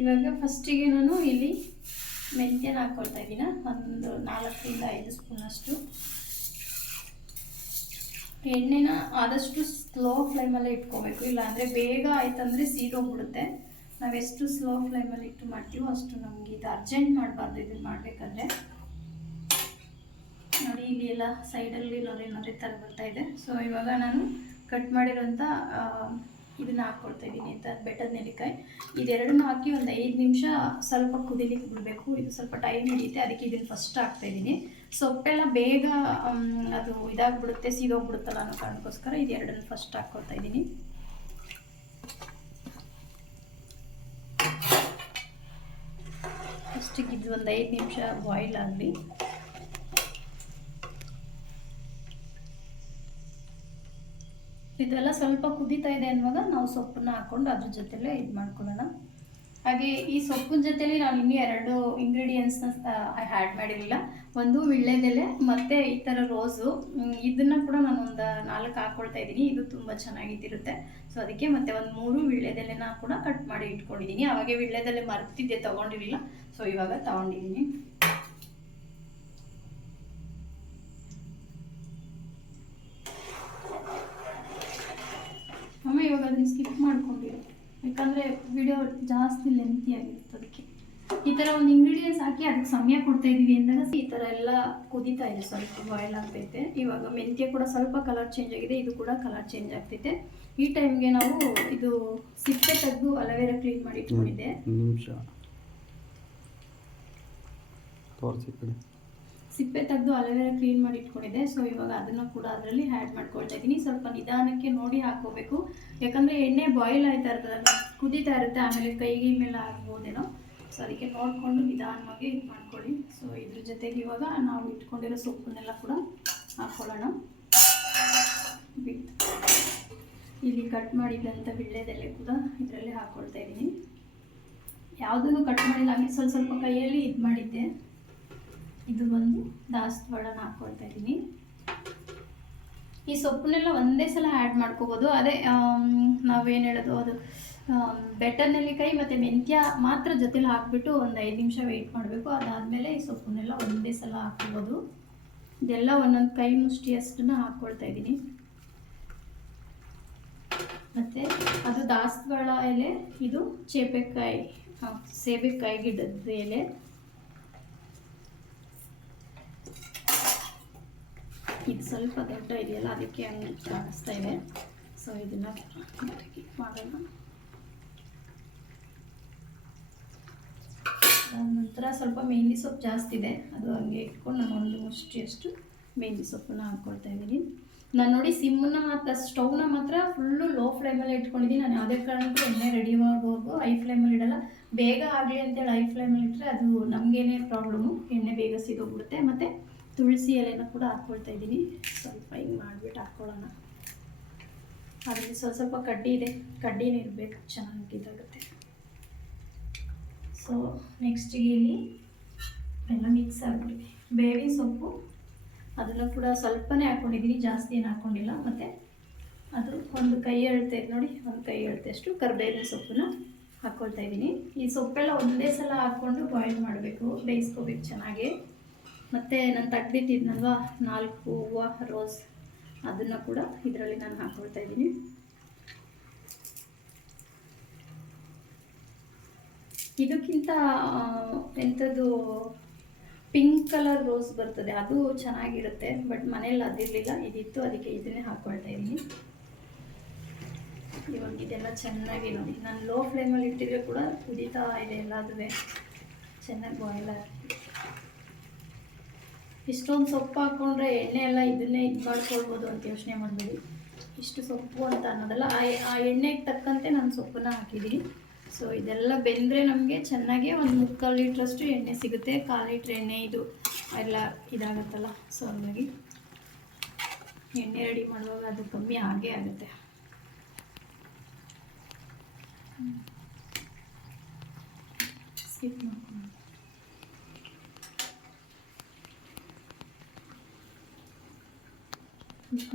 ಇವಾಗ ಫಸ್ಟಿಗೆ ನಾನು ಇಲ್ಲಿ ಮೆಂತ್ಯನ ಹಾಕ್ಕೊಳ್ತಾ ಇದ್ದೀನಿ? ಒಂದು ನಾಲ್ಕರಿಂದ ಐದು ಸ್ಪೂನ್ ಅಷ್ಟು ಎಣ್ಣೆನ ಆದಷ್ಟು ಸ್ಲೋ ಫ್ಲೇಮಲ್ಲೇ ಇಟ್ಕೋಬೇಕು. ಇಲ್ಲಾಂದರೆ ಬೇಗ ಆಯ್ತಂದರೆ ಸೀದೋಗ್ಬಿಡುತ್ತೆ ನಾವೆಷ್ಟು ಸ್ಲೋ ಫ್ಲೇಮಲ್ಲಿ ಇಟ್ಟು ಮಾಡ್ತೀವೋ ಅಷ್ಟು ನಮಗೆ ಇದು ಅರ್ಜೆಂಟ್ ಮಾಡಬಾರ್ದು ಇದನ್ನು ಮಾಡಬೇಕಾದ್ರೆ. ನೋಡಿ, ಇಲ್ಲಿ ಎಲ್ಲ ಸೈಡಲ್ಲಿ ಇರೋರು ಏನಾದ್ರೆ ಥರ ಇದೆ. ಸೊ ಇವಾಗ ನಾನು ಕಟ್ ಮಾಡಿರೋಂಥ ಇದನ್ನ ಹಾಕ್ಕೊಳ್ತಾ ಇದ್ದೀನಿ ಅಂತ ಬೆಟ್ಟದ ನೆಲ್ಲಿಕಾಯಿ. ಇದೆರಡನ್ನೂ ಹಾಕಿ ಒಂದು ಐದು ನಿಮಿಷ ಸ್ವಲ್ಪ ಕುದಿಲಿಕ್ಕೆ ಬಿಡಬೇಕು. ಇದು ಸ್ವಲ್ಪ ಟೈಮ್ ಹಿಡಿಯುತ್ತೆ. ಅದಕ್ಕೆ ಇದನ್ನು ಫಸ್ಟ್ ಹಾಕ್ತಾ ಇದ್ದೀನಿ ಸೊಪ್ಪೆಲ್ಲ ಬೇಗ ಅದು ಇದಾಗ್ಬಿಡುತ್ತೆ, ಸೀದೋಗ್ಬಿಡುತ್ತಲ್ಲ ಅನ್ನೋ ಕಾರಣಕ್ಕೋಸ್ಕರ ಇದೆರಡನ್ನು ಫಸ್ಟ್ ಹಾಕ್ಕೊಳ್ತಾ ಇದ್ದೀನಿ ಫಸ್ಟಿಗೆ ಇದು ಒಂದು ಐದು ನಿಮಿಷ ಬಾಯ್ಲ್ ಆಗಲಿ. ಇದೆಲ್ಲ ಸ್ವಲ್ಪ ಕುದೀತಾ ಇದೆ ಅನ್ನುವಾಗ ನಾವು ಸೊಪ್ಪನ್ನ ಹಾಕೊಂಡು ಅದ್ರ ಜೊತೆಲೇ ಇದು ಮಾಡ್ಕೊಳ್ಳೋಣ. ಹಾಗೆ ಈ ಸೊಪ್ಪಿನ ಜೊತೆಲಿ ನಾನು ಇನ್ನೂ ಎರಡು ಇಂಗ್ರೀಡಿಯೆಂಟ್ಸ್ನ ಆ್ಯಡ್ ಮಾಡಿರಲಿಲ್ಲ. ಒಂದು ವಿಳ್ಳೆದೆಲೆ, ಮತ್ತು ಈ ಥರ ರೋಸು. ಇದನ್ನು ಇದನ್ನ ಕೂಡ ನಾನು ಒಂದು ನಾಲ್ಕು ಹಾಕ್ಕೊಳ್ತಾ ಇದ್ದೀನಿ. ಇದು ತುಂಬ ಚೆನ್ನಾಗಿದ್ದಿರುತ್ತೆ. ಸೊ ಅದಕ್ಕೆ ಮತ್ತೆ ಒಂದು ಮೂರು ವಿಳ್ಳೆದೆಲೆನ ಕೂಡ ಕಟ್ ಮಾಡಿ ಇಟ್ಕೊಂಡಿದ್ದೀನಿ. ಅವಾಗೆ ವಿಳ್ಳೆದೆಲೆ ಮರ್ತಿದ್ದೆ, ತೊಗೊಂಡಿರಲಿಲ್ಲ. ಸೊ ಇವಾಗ ತೊಗೊಂಡಿದ್ದೀನಿ ಅಮ್ಮ ಇವಾಗ ಅದನ್ನ ಸ್ಕಿಪ್ ಮಾಡ್ಕೊಂಡಿರು ಯಾಕಂದರೆ ವಿಡಿಯೋ ಅದಕ್ಕೆ. ಈ ಥರ ಒಂದು ಇಂಗ್ರೀಡಿಯೆಂಟ್ಸ್ ಹಾಕಿ ಅದಕ್ಕೆ ಸಮಯ ಕೊಡ್ತಾ ಇದೀವಿ ಅಂದಾಗ ಈ ಥರ ಎಲ್ಲ ಕುದೀತಾ ಇದೆ ಸ್ವಲ್ಪ ಬಾಯ್ಲ್ ಆಗ್ತೈತೆ. ಇವಾಗ ಮೆಂತ್ಯ ಕೂಡ ಸ್ವಲ್ಪ ಕಲರ್ ಚೇಂಜ್ ಆಗಿದೆ, ಇದು ಕೂಡ ಕಲರ್ ಚೇಂಜ್ ಆಗ್ತೈತೆ. ಈ ಟೈಮ್ಗೆ ನಾವು ಇದು ಸಿಪ್ಪೆ ತೆಗೆದು ಅಲವೇರಾ ಕ್ಲೀನ್ ಮಾಡಿ ಇಟ್ಕೊಂಡಿದ್ದೆ. ನಿಮಿಷ. ತೋರಿಸಿ ಸಿಪ್ಪೆ ತೆಗೆದು ಅಲೋವೆರಾ ಕ್ಲೀನ್ ಮಾಡಿ ಇಟ್ಕೊಂಡಿದ್ದೆ. ಸೊ ಇವಾಗ ಅದನ್ನು ಕೂಡ ಅದರಲ್ಲಿ ಆ್ಯಡ್ ಮಾಡ್ಕೊಳ್ತಾ ಇದ್ದೀನಿ. ಸ್ವಲ್ಪ ನಿಧಾನಕ್ಕೆ ನೋಡಿ ಹಾಕೋಬೇಕು ಯಾಕಂದರೆ ಎಣ್ಣೆ ಬಾಯ್ಲ್ ಆಯ್ತಾ ಇರ್ತದಲ್ಲ, ಕುದೀತಾ ಇರುತ್ತೆ. ಆಮೇಲೆ ಕೈಗೆ ಮೇಲೆ ಆಗ್ಬೋದೇನೋ. ಸೊ ಅದಕ್ಕೆ ನೋಡಿಕೊಂಡು ನಿಧಾನವಾಗಿ ಇದು ಮಾಡ್ಕೊಳ್ಳಿ. ಸೊ ಇದ್ರ ಜೊತೆಗೆ ಇವಾಗ ನಾವು ಇಟ್ಕೊಂಡಿರೋ ಸೊಪ್ಪನ್ನೆಲ್ಲ ಕೂಡ ಹಾಕ್ಕೊಳ್ಳೋಣ ಇಲ್ಲಿ ಕಟ್ ಮಾಡಿದ್ದಂಥ ವಿಳ್ಳೆದೆಲೆ ಕೂಡ ಇದರಲ್ಲಿ ಹಾಕ್ಕೊಳ್ತಾ ಇದ್ದೀನಿ. ಯಾವುದನ್ನು ಕಟ್ ಮಾಡಿಲ್ಲ, ಹಾಗೆ ಸ್ವಲ್ಪ ಸ್ವಲ್ಪ ಕೈಯಲ್ಲಿ ಇದು ಮಾಡಿದ್ದೆ. ಇದು ಬಂದು ದಾಸವಾಳನ ಹಾಕ್ಕೊಳ್ತಾ ಇದ್ದೀನಿ. ಈ ಸೊಪ್ಪನ್ನೆಲ್ಲ ಒಂದೇ ಸಲ ಆ್ಯಡ್ ಮಾಡ್ಕೋಬೋದು. ಅದೇ ನಾವೇನು ಹೇಳೋದು, ಅದು ಬೆಟರ್ ನೆಲ್ಲಿಕಾಯಿ ಮತ್ತು ಮೆಂತ್ಯ ಮಾತ್ರ ಜೊತೆಲಿ ಹಾಕ್ಬಿಟ್ಟು ಒಂದು ಐದು ನಿಮಿಷ ವೆಯ್ಟ್ ಮಾಡಬೇಕು. ಅದಾದಮೇಲೆ ಈ ಸೊಪ್ಪನ್ನೆಲ್ಲ ಒಂದೇ ಸಲ ಹಾಕ್ಕೋಬೋದು. ಇದೆಲ್ಲ ಒಂದೊಂದು ಕೈ ಮುಷ್ಟಿಯಷ್ಟನ್ನ ಹಾಕ್ಕೊಳ್ತಾ ಇದ್ದೀನಿ. ಮತ್ತು ಅದು ದಾಸವಾಳ ಎಲೆ, ಇದು ಚೇಪೆಕಾಯಿ ಸೇಬೆಕಾಯಿ ಗಿಡದ ಎಲೆ. ಇದು ಸ್ವಲ್ಪ ದೊಡ್ಡ ಇದೆಯಲ್ಲ, ಅದಕ್ಕೆ ಹಂಗೆ ಕಾಣಿಸ್ತಾ ಇದೆ. ಸೊ ಇದನ್ನು ಮಾಡೋಣ. ನಂತರ ಸ್ವಲ್ಪ ಮೆಹಂದಿ ಸೊಪ್ಪು ಜಾಸ್ತಿ ಇದೆ. ಅದು ಹಂಗೆ ಇಟ್ಕೊಂಡು ನಾನು ಒಂದು ಮುಷ್ಟಿಯಷ್ಟು ಮೆಹಂದಿ ಸೊಪ್ಪನ್ನ ಹಾಕ್ಕೊಳ್ತಾ ಇದ್ದೀನಿ. ನಾನು ನೋಡಿ ಸಿಮ್ಮನ್ನ ಮಾತ್ರ ಸ್ಟೌವ್ನ ಮಾತ್ರ ಫುಲ್ಲು ಲೋ ಫ್ಲೇಮಲ್ಲಿ ಇಟ್ಕೊಂಡಿದ್ದೀನಿ. ನಾನು ಯಾವುದೇ ಕಾರಣಕ್ಕೂ ಎಣ್ಣೆ ರೆಡಿ ಮಾಡ್ಬೋದು. ಹೈ ಫ್ಲೇಮಲ್ಲಿ ಇಡಲ್ಲ. ಬೇಗ ಆಗಲಿ ಅಂತೇಳಿ ಹೈ ಫ್ಲೇಮಲ್ಲಿ ಇಟ್ಟರೆ ಅದು ನಮಗೇನೇ ಪ್ರಾಬ್ಲಮ್ಮು ಎಣ್ಣೆ ಬೇಗ ಸಿಗೋಗ್ಬಿಡುತ್ತೆ. ಮತ್ತು ತುಳಸಿ ಎಲೆನ ಕೂಡ ಹಾಕ್ಕೊಳ್ತಾ ಇದ್ದೀನಿ. ಸ್ವಲ್ಪ ಹಿಂಗೆ ಮಾಡಿಬಿಟ್ಟು ಹಾಕ್ಕೊಳ್ಳೋಣ ಅದರಲ್ಲಿ ಸ್ವಲ್ಪ ಸ್ವಲ್ಪ ಕಡ್ಡಿ ಇದೆ. ಕಡ್ಡಿನೇ ಇರಬೇಕು, ಚೆನ್ನಾಗಿ ಇದಾಗುತ್ತೆ. ಸೊ ನೆಕ್ಸ್ಟಿಗೆ ಇಲ್ಲಿ ಎಲ್ಲ ಮಿಕ್ಸ್ ಆಗಿಬಿಡಿ. ಬೇವಿನ ಸೊಪ್ಪು ಅದನ್ನು ಕೂಡ ಸ್ವಲ್ಪನೇ ಹಾಕ್ಕೊಂಡಿದ್ದೀನಿ ಜಾಸ್ತಿ ಏನು ಹಾಕ್ಕೊಂಡಿಲ್ಲ ಮತ್ತು ಅದು ಒಂದು ಕೈ ಅಳತೆ, ನೋಡಿ, ಒಂದು ಕೈ ಅಳತೆಯಷ್ಟು ಕರಿಬೇವಿನ ಸೊಪ್ಪನ್ನ ಹಾಕ್ಕೊಳ್ತಾ ಇದ್ದೀನಿ. ಈ ಸೊಪ್ಪೆಲ್ಲ ಒಂದೇ ಸಲ ಹಾಕ್ಕೊಂಡು ಬಾಯ್ಲ್ ಮಾಡಬೇಕು, ಬೇಯಿಸ್ಕೋಬೇಕು ಚೆನ್ನಾಗಿ. ಮತ್ತು ನಾನು ತಗ್ದಿಟ್ಟಿದ್ನಲ್ವ? ನಾಲ್ಕು ಹೂವು, ರೋಸ್ ಅದನ್ನು ಕೂಡ ಇದರಲ್ಲಿ ನಾನು ಹಾಕ್ಕೊಳ್ತಾ ಇದ್ದೀನಿ. ಇದಕ್ಕಿಂತ ಎಂಥದ್ದು ಪಿಂಕ್ ಕಲರ್ ರೋಸ್ ಬರ್ತದೆ, ಅದು ಚೆನ್ನಾಗಿರುತ್ತೆ, ಬಟ್ ಮನೇಲಿ ಅದಿರಲಿಲ್ಲ. ಇದಿತ್ತು, ಅದಕ್ಕೆ ಇದನ್ನೇ ಹಾಕ್ಕೊಳ್ತಾ ಇದ್ದೀನಿ. ಇವಾಗ ಇದೆಲ್ಲ ಚೆನ್ನಾಗಿ ನೋಡಿ. ನಾನು ಲೋ ಫ್ಲೇಮಲ್ಲಿ ಇಟ್ಟಿದ್ರೆ ಕೂಡ ಕುದೀತಾ ಇದೆ ಎಲ್ಲದೂ ಚೆನ್ನಾಗಿ ಬಾಯ್ಲ್ ಆಗಿ. ಇಷ್ಟೊಂದು ಸೊಪ್ಪು ಹಾಕ್ಕೊಂಡ್ರೆ ಎಣ್ಣೆ ಎಲ್ಲ ಇದನ್ನೇ ಇದು ಮಾಡ್ಕೊಳ್ಬೋದು ಅಂತ ಯೋಚನೆ ಮಾಡಬೇಡಿ. ಇಷ್ಟು ಸೊಪ್ಪು ಅಂತ ಅನ್ನೋದಲ್ಲ, ಆ ಆ ಎಣ್ಣೆಗೆ ತಕ್ಕಂತೆ ನಾನು ಸೊಪ್ಪನ್ನ ಹಾಕಿದ್ದೀನಿ. ಸೊ ಇದೆಲ್ಲ ಬೆಂದರೆ ನಮಗೆ ಚೆನ್ನಾಗಿ ಒಂದು ಮುಕ್ಕಾಲು ಲೀಟ್ರಷ್ಟು ಎಣ್ಣೆ ಸಿಗುತ್ತೆ. ಕಾಲು ಲೀಟ್ರ್ ಎಣ್ಣೆ ಇದು ಎಲ್ಲ ಇದಾಗುತ್ತಲ್ಲ, ಸೊ ಹಂಗಾಗಿ ಎಣ್ಣೆ ರೆಡಿ ಮಾಡುವಾಗ ಅದು ಕಮ್ಮಿ ಆಗೇ ಆಗುತ್ತೆ. ಸ್ಕಿಪ್ ಮಾಡ್ಕೊಂಡು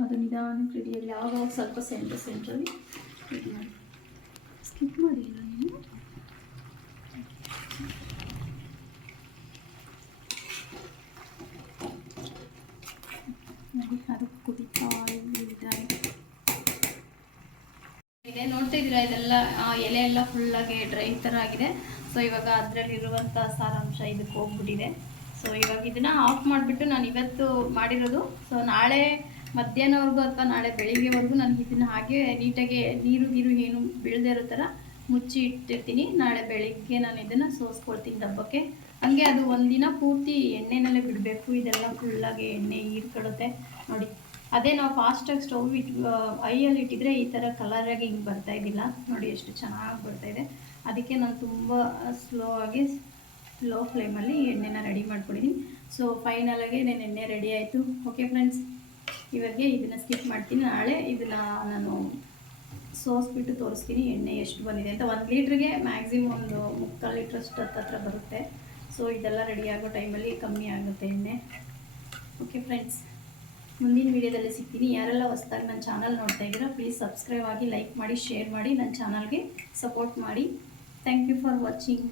ಅದು ನಿಧಾನಕ್ಕೆ ರೆಡಿಯಾಗಿ ಯಾವಾಗ ಸ್ವಲ್ಪ ಸೆಂಟರ್ ಸೆಂಟ್ರಲ್ಲಿ ರೆಡಿ ಮಾಡಿ ಸ್ಕಿಪ್ ಮಾಡಿ ನೀನು ಇದೆ, ನೋಡ್ತಾ ಇದ್ದೀರಾ? ಇದೆಲ್ಲ ಎಲೆ ಎಲ್ಲ ಫುಲ್ಲಾಗಿ ಡ್ರೈ ಥರ ಆಗಿದೆ. ಸೊ ಇವಾಗ ಅದರಲ್ಲಿರುವಂಥ ಸಾರಾಂಶ ಇದಕ್ಕೆ ಹೋಗ್ಬಿಟ್ಟಿದೆ. ಸೊ ಇವಾಗ ಇದನ್ನ ಆಫ್ ಮಾಡಿಬಿಟ್ಟು ನಾನು ಇವತ್ತು ಮಾಡಿರೋದು. ಸೊ ನಾಳೆ ಮಧ್ಯಾಹ್ನವರೆಗೂ ಅಥವಾ ನಾಳೆ ಬೆಳಿಗ್ಗೆವರೆಗೂ ನಾನು ಇದನ್ನು ಹಾಗೆ ನೀಟಾಗಿ ನೀರು, ಗೀರು ಏನು ಬೀಳದೇ ಇರೋ ಥರ ಮುಚ್ಚಿ ಇಟ್ಟಿರ್ತೀನಿ. ನಾಳೆ ಬೆಳಿಗ್ಗೆ ನಾನು ಇದನ್ನು ಸೋಸ್ಕೊಳ್ತೀನಿ ದಬ್ಬಕ್ಕೆ. ಹಂಗೆ ಅದು ಒಂದಿನ ಪೂರ್ತಿ ಎಣ್ಣೆನಲ್ಲೇ ಬಿಡಬೇಕು. ಇದೆಲ್ಲ ಫುಲ್ಲಾಗಿ ಎಣ್ಣೆ ಹೀರ್ಕೊಡುತ್ತೆ ನೋಡಿ, ಅದೇ ನಾವು ಫಾಸ್ಟಾಗಿ ಸ್ಟವ್ ಇಟ್ ಐಯಲ್ಲಿ ಇಟ್ಟಿದ್ರೆ ಈ ಥರ ಕಲರಾಗಿ ಹಿಂಗೆ ಬರ್ತಾ ಇದ್ದಿಲ್ಲ ನೋಡಿ ಎಷ್ಟು ಚೆನ್ನಾಗಿ ಬರ್ತಾ ಇದೆ. ಅದಕ್ಕೆ ನಾನು ತುಂಬ ಸ್ಲೋ ಆಗಿ ಲೋ ಫ್ಲೇಮಲ್ಲಿ ಎಣ್ಣೆನ ರೆಡಿ ಮಾಡ್ಕೊಂಡಿದ್ದೀನಿ. ಸೊ ಫೈನಲಾಗಿ ನಾನು ಎಣ್ಣೆ ರೆಡಿ ಆಯಿತು. ಓಕೆ ಫ್ರೆಂಡ್ಸ್ ಇವಾಗ ಇದನ್ನು ಸ್ಕಿಪ್ ಮಾಡ್ತೀನಿ. ನಾಳೆ ಇದನ್ನು ನಾನು ಸೋಸ್ಬಿಟ್ಟು ತೋರಿಸ್ತೀನಿ. ಎಣ್ಣೆ ಎಷ್ಟು ಬಂದಿದೆ ಅಂತ. ಒಂದು ಲೀಟ್ರಿಗೆ ಮ್ಯಾಕ್ಸಿಮಮ್ ಒಂದು ಮುಕ್ಕಾಲು ಲೀಟ್ರಷ್ಟು ಹತ್ತತ್ರ ಬರುತ್ತೆ. ಸೊ ಇದೆಲ್ಲ ರೆಡಿ ಆಗೋ ಟೈಮಲ್ಲಿ ಕಮ್ಮಿ ಆಗುತ್ತೆ ಎಣ್ಣೆ. ಓಕೆ ಫ್ರೆಂಡ್ಸ್ ಮುಂದಿನ ವೀಡಿಯೋದಲ್ಲಿ ಸಿಗ್ತೀನಿ. ಯಾರೆಲ್ಲ ಹೊಸ್ದಾಗಿ ನನ್ನ ಚಾನಲ್ ನೋಡ್ತಾ ಇದ್ದೀರಾ ಪ್ಲೀಸ್ ಸಬ್ಸ್ಕ್ರೈಬ್ ಆಗಿ ಲೈಕ್ ಮಾಡಿ ಶೇರ್ ಮಾಡಿ ನನ್ನ ಚಾನಲ್ಗೆ ಸಪೋರ್ಟ್ ಮಾಡಿ. Thank you for watching